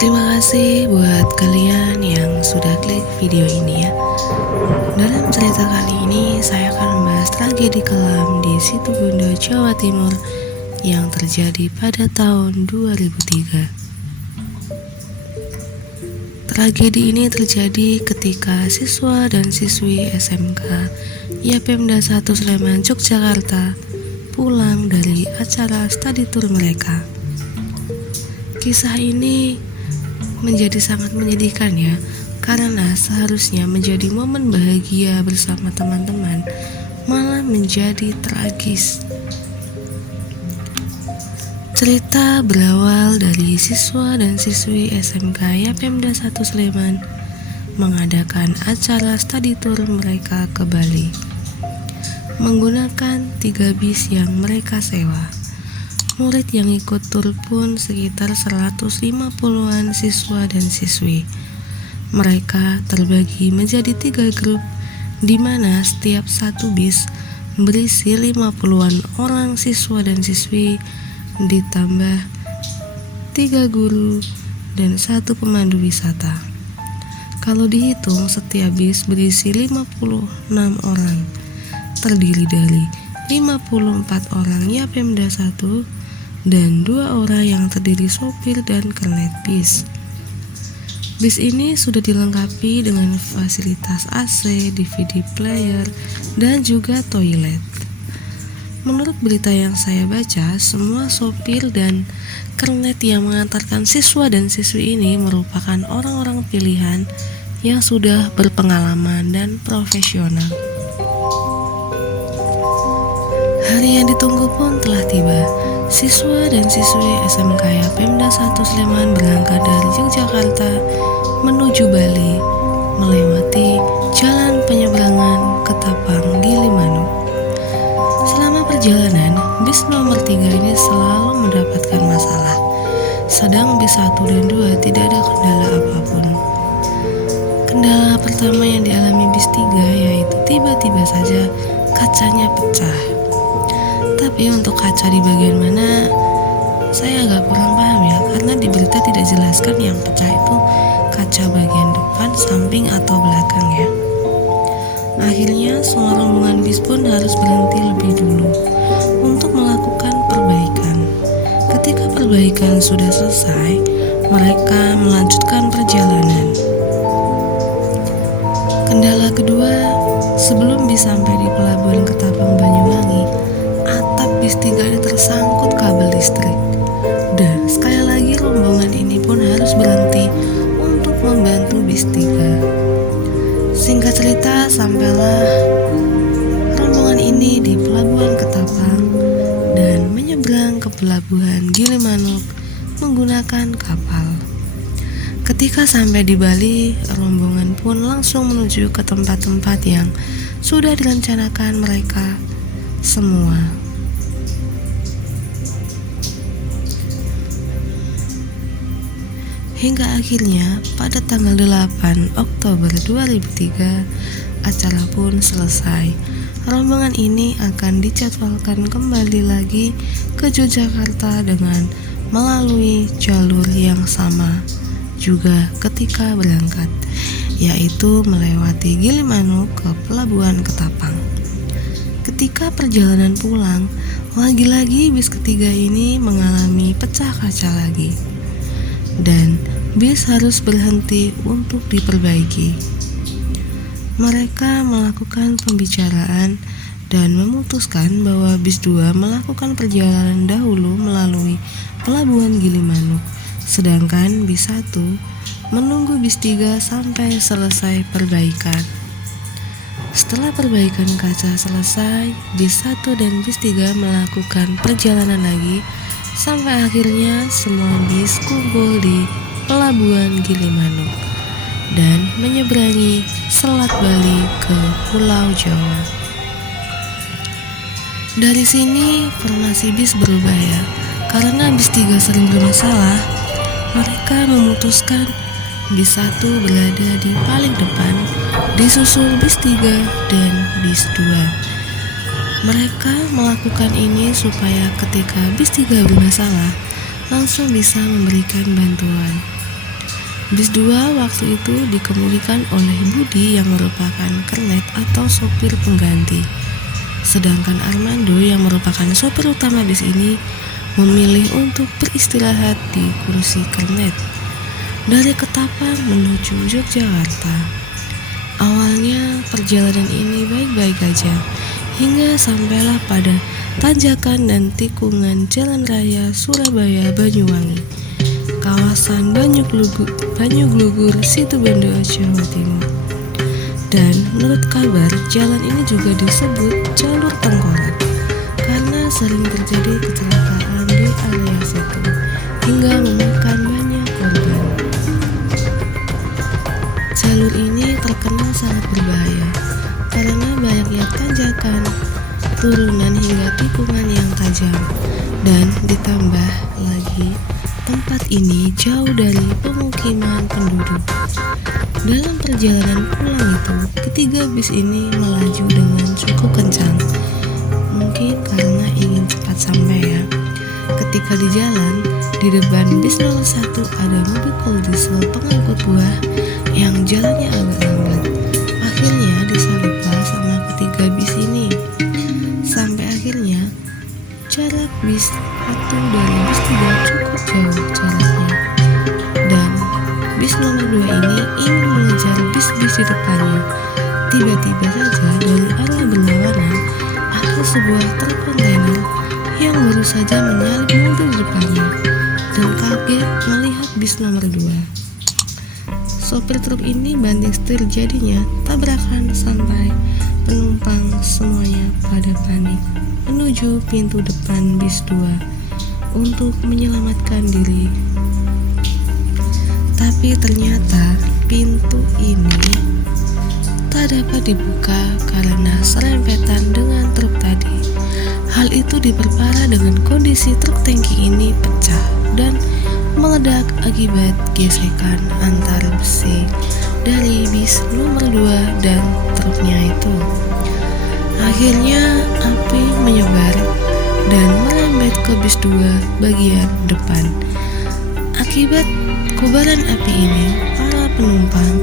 Terima kasih buat kalian yang sudah klik video ini ya. Dalam cerita kali ini saya akan membahas tragedi kelam di Situbondo, Jawa Timur yang terjadi pada tahun 2003. Tragedi ini terjadi ketika siswa dan siswi SMK Yapemda 1 Sleman, Yogyakarta pulang dari acara study tour mereka. Kisah ini menjadi sangat menyedihkan ya, karena seharusnya menjadi momen bahagia bersama teman-teman malah menjadi tragis. Cerita berawal dari siswa dan siswi SMK Yapemda 1 Sleman mengadakan acara study tour mereka ke Bali menggunakan 3 bis yang mereka sewa. Murid yang ikut tur pun sekitar 150-an siswa dan siswi. Mereka terbagi menjadi 3 grup, di mana setiap satu bis berisi 50-an orang siswa dan siswi, ditambah 3 guru dan 1 pemandu wisata. Kalau dihitung, setiap bis berisi 56 orang, terdiri dari 54 orang Yapemda 1 dan 2 orang yang terdiri sopir dan kernet bis. Bis ini sudah dilengkapi dengan fasilitas AC, DVD player, dan juga toilet. Menurut berita yang saya baca, semua sopir dan kernet yang mengantarkan siswa dan siswi ini merupakan orang-orang pilihan yang sudah berpengalaman dan profesional. Hari yang ditunggu pun telah tiba. Siswa dan siswi SMK Yapemda 1 Sleman berangkat dari Yogyakarta menuju Bali melewati jalan penyeberangan Ketapang Gilimanuk. Selama perjalanan, bis nomor 3 ini selalu mendapatkan masalah. Sedang bis 1 dan 2 tidak ada kendala apapun. Kendala pertama yang dialami bis 3 yaitu tiba-tiba saja kacanya pecah. Tapi untuk kaca di bagian mana saya agak kurang paham ya, karena di berita tidak jelaskan yang pecah itu kaca bagian depan, samping atau belakang ya. Akhirnya semua rombongan bis pun harus berhenti lebih dulu untuk melakukan perbaikan. Ketika perbaikan sudah selesai, mereka melanjutkan perjalanan. Kendala kedua, sebelum bis sampai di pelabuhan Ketapang Banyuwangi, atap bis 3 ini tersangkut kabel listrik. Dan sekali lagi rombongan ini pun harus berhenti untuk membantu bis 3. Singkat cerita, sampailah rombongan ini di pelabuhan Ketapang dan menyeberang ke pelabuhan Gilimanuk menggunakan kapal. Ketika sampai di Bali, rombongan pun langsung menuju ke tempat-tempat yang sudah direncanakan mereka semua. Hingga akhirnya pada tanggal 8 Oktober 2003 acara pun selesai. Rombongan ini akan dijadwalkan kembali lagi ke Yogyakarta dengan melalui jalur yang sama juga ketika berangkat, yaitu melewati Gilimanuk ke pelabuhan Ketapang. Ketika perjalanan pulang, lagi-lagi bis ketiga ini mengalami pecah kaca lagi, dan bis harus berhenti untuk diperbaiki. Mereka melakukan pembicaraan dan memutuskan bahwa bis 2 melakukan perjalanan dahulu melalui pelabuhan Gilimanuk, sedangkan bis 1 menunggu bis 3 sampai selesai perbaikan. Setelah perbaikan kaca selesai, bis 1 dan bis 3 melakukan perjalanan lagi sampai akhirnya semua bis kumpul di pelabuhan Gilimanuk dan menyeberangi Selat Bali ke Pulau Jawa. Dari sini formasi bis berubah ya, karena bis 3 sering bermasalah. Mereka memutuskan bis 1 berada di paling depan, disusul bis 3 dan bis 2. Mereka melakukan ini supaya ketika bis 3 bermasalah, langsung bisa memberikan bantuan. Bis 2 waktu itu dikemudikan oleh Budi yang merupakan kernet atau sopir pengganti. Sedangkan Armando yang merupakan sopir utama bis ini memilih untuk beristirahat di kursi kernet. Dari Ketapang menuju Yogyakarta. Awalnya perjalanan ini baik-baik aja, hingga sampailah pada tanjakan dan tikungan Jalan Raya Surabaya-Banyuwangi, kawasan Banyuglugur, Situbondo, Jawa Timur. Dan menurut kabar, jalan ini juga disebut jalur tengkorak karena sering terjadi kecelakaan di area situ hingga memakan banyak korban. Jalur ini terkenal sangat berbahaya karena banyaknya tanjakan, turunan hingga tikungan yang tajam, dan ditambah lagi tempat ini jauh dari pemukiman penduduk. Dalam perjalanan pulang itu, ketiga bis ini melaju dengan cukup kencang. Mungkin karena ingin cepat sampai ya. Ketika di jalan, di depan bis nomor 1 ada mobil diesel pengangkut buah yang jalannya agak lambat. Akhirnya disaliplah sama ketiga bis ini. Sampai akhirnya jarak bis 1 dari bis 3 cukup jauh jaraknya. Dan bis nomor 2 ini ingin mengejar bis-bis di depannya. Tiba-tiba saja dari arah berlawanan ada sebuah truk kontainer yang baru saja menyalip mobil di depannya dan kaget melihat bis nomor 2. Sopir truk ini banting setir, jadinya tabrakan sampai penumpang semuanya pada panik menuju pintu depan bis 2 untuk menyelamatkan diri. Tapi ternyata pintu ini tak dapat dibuka karena serempetan dengan truk tadi. Hal itu diperparah dengan kondisi truk tangki ini pecah dan meledak akibat gesekan antar besi dari bis nomor 2 dan truknya itu. Akhirnya api menyebar dan merembet ke bis 2 bagian depan. Akibat kobaran api ini, para penumpang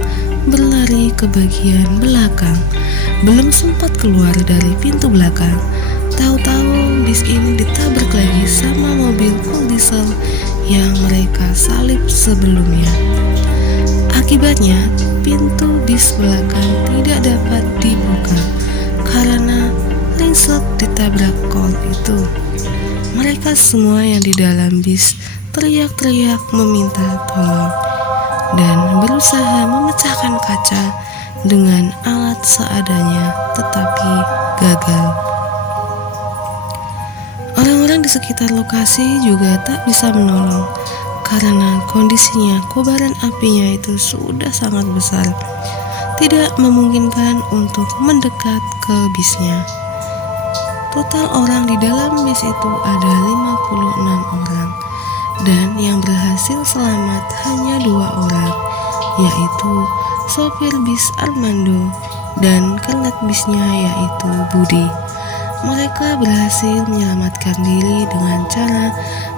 berlari ke bagian belakang. Belum sempat keluar dari pintu belakang, tahu-tahu bis ini ditabrak lagi sama mobil diesel yang mereka salip sebelumnya. Akibatnya, pintu bis belakang tidak dapat dibuka karena ringsek ditabrak kol itu. Mereka semua yang di dalam bis teriak-teriak meminta tolong dan berusaha memecahkan kaca dengan alat seadanya, tetapi gagal. Orang-orang di sekitar lokasi juga tak bisa menolong karena kondisinya kobaran apinya itu sudah sangat besar, tidak memungkinkan untuk mendekat ke bisnya. Total orang di dalam bis itu ada 56 orang. Dan yang berhasil selamat hanya 2 orang, yaitu sopir bis Armando dan kernet bisnya yaitu Budi. Mereka berhasil menyelamatkan diri dengan cara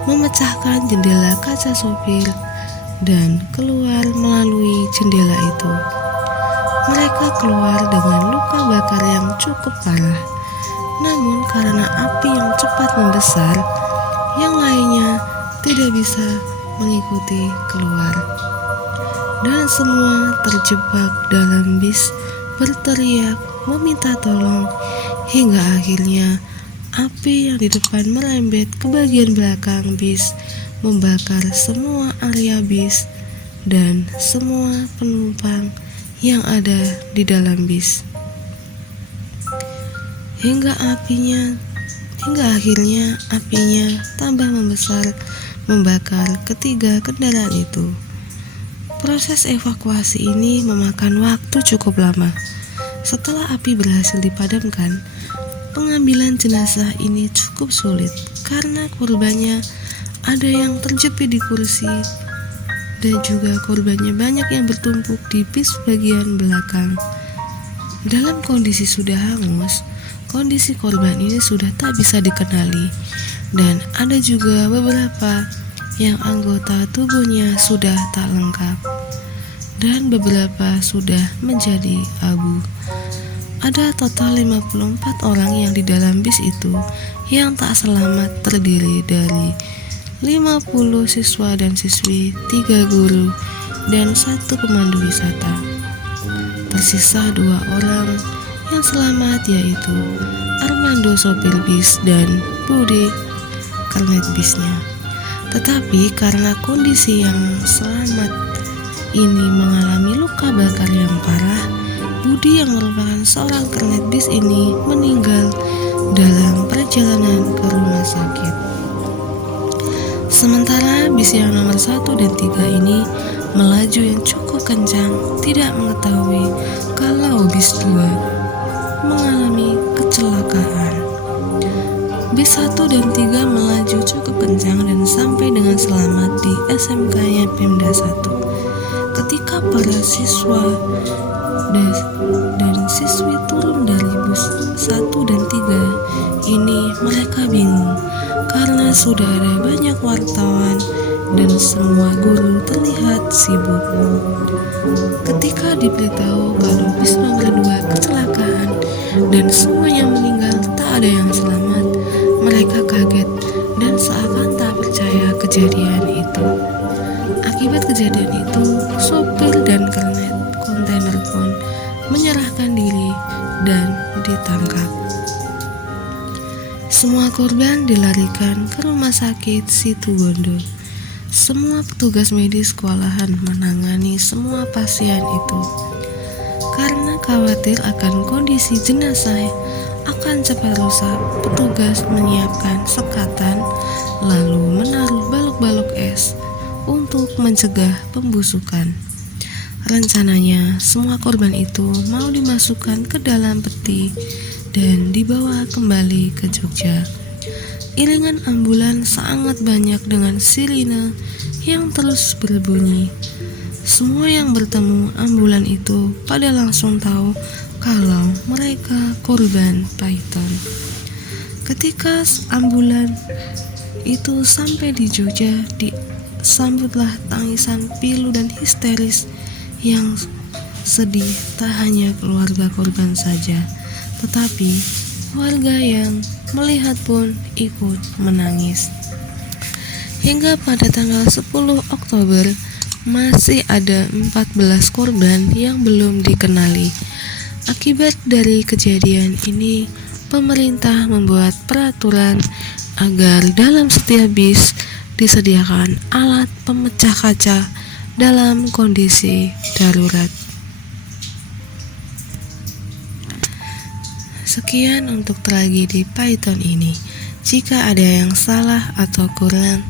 memecahkan jendela kaca sopir dan keluar melalui jendela itu. Mereka keluar dengan luka bakar yang cukup parah. Namun karena api yang cepat membesar, yang lainnya tidak bisa mengikuti keluar, dan semua terjebak dalam bis berteriak meminta tolong hingga akhirnya api yang di depan merembet ke bagian belakang bis, membakar semua area bis dan semua penumpang yang ada di dalam bis. Hingga akhirnya apinya tambah membesar, membakar ketiga kendaraan itu. Proses evakuasi ini memakan waktu cukup lama. Setelah api berhasil dipadamkan, pengambilan jenazah ini cukup sulit karena korbannya ada yang terjepit di kursi dan juga korbannya banyak yang bertumpuk di bis bagian belakang. Dalam kondisi sudah hangus, kondisi korban ini sudah tak bisa dikenali, dan ada juga beberapa yang anggota tubuhnya sudah tak lengkap. dan beberapa sudah menjadi abu. Ada total 54 orang yang di dalam bis itu. Yang tak selamat terdiri dari 50 siswa dan siswi, 3 guru, dan 1 pemandu wisata. Tersisa 2 orang yang selamat, yaitu Armando sopir bis dan Budi kernet bisnya. Tetapi karena kondisi yang selamat ini mengalami luka bakar yang parah, Budi yang merupakan seorang kernet bis ini meninggal dalam perjalanan ke rumah sakit. Sementara bis yang nomor 1 dan 3 ini melaju yang cukup kencang, tidak mengetahui kalau bis 2 mengalami kecelakaan. Bis 1 dan 3 melaju cukup kencang dan sampai dengan selamat di SMK-nya Pemda 1. Ketika para siswa dan siswi turun dari bus 1 dan 3 ini, mereka bingung karena sudah ada banyak wartawan dan semua guru terlihat sibuk. Ketika diberitahu kalau bis nomor 2 kecelakaan dan semuanya meninggal, tak ada yang selamat, mereka kaget dan seakan tak percaya kejadian itu. Akibat kejadian itu, sopir dan kernet kontainer pun menyerahkan diri dan ditangkap. Semua korban dilarikan ke rumah sakit Situbondo. Semua petugas medis kewalahan menangani semua pasien itu. Karena khawatir akan kondisi jenazah akan cepat rusak, petugas menyiapkan sekatan lalu menaruh balok-balok es untuk mencegah pembusukan. Rencananya, semua korban itu mau dimasukkan ke dalam peti dan dibawa kembali ke Jogja. Iringan ambulan sangat banyak dengan sirine yang terus berbunyi. Semua yang bertemu ambulan itu pada langsung tahu kalau mereka korban Python. Ketika ambulan itu sampai di Jogja, disambutlah tangisan pilu dan histeris yang sedih. Tak hanya keluarga korban saja, tetapi warga yang melihat pun ikut menangis. Hingga pada tanggal 10 Oktober masih ada 14 korban yang belum dikenali. Akibat dari kejadian ini, pemerintah membuat peraturan agar dalam setiap bis disediakan alat pemecah kaca dalam kondisi darurat. Sekian untuk tragedi Python ini. Jika ada yang salah atau kurang,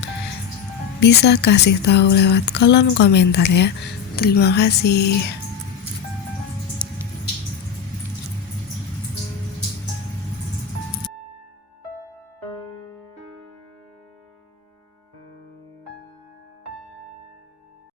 bisa kasih tahu lewat kolom komentar ya. Terima kasih.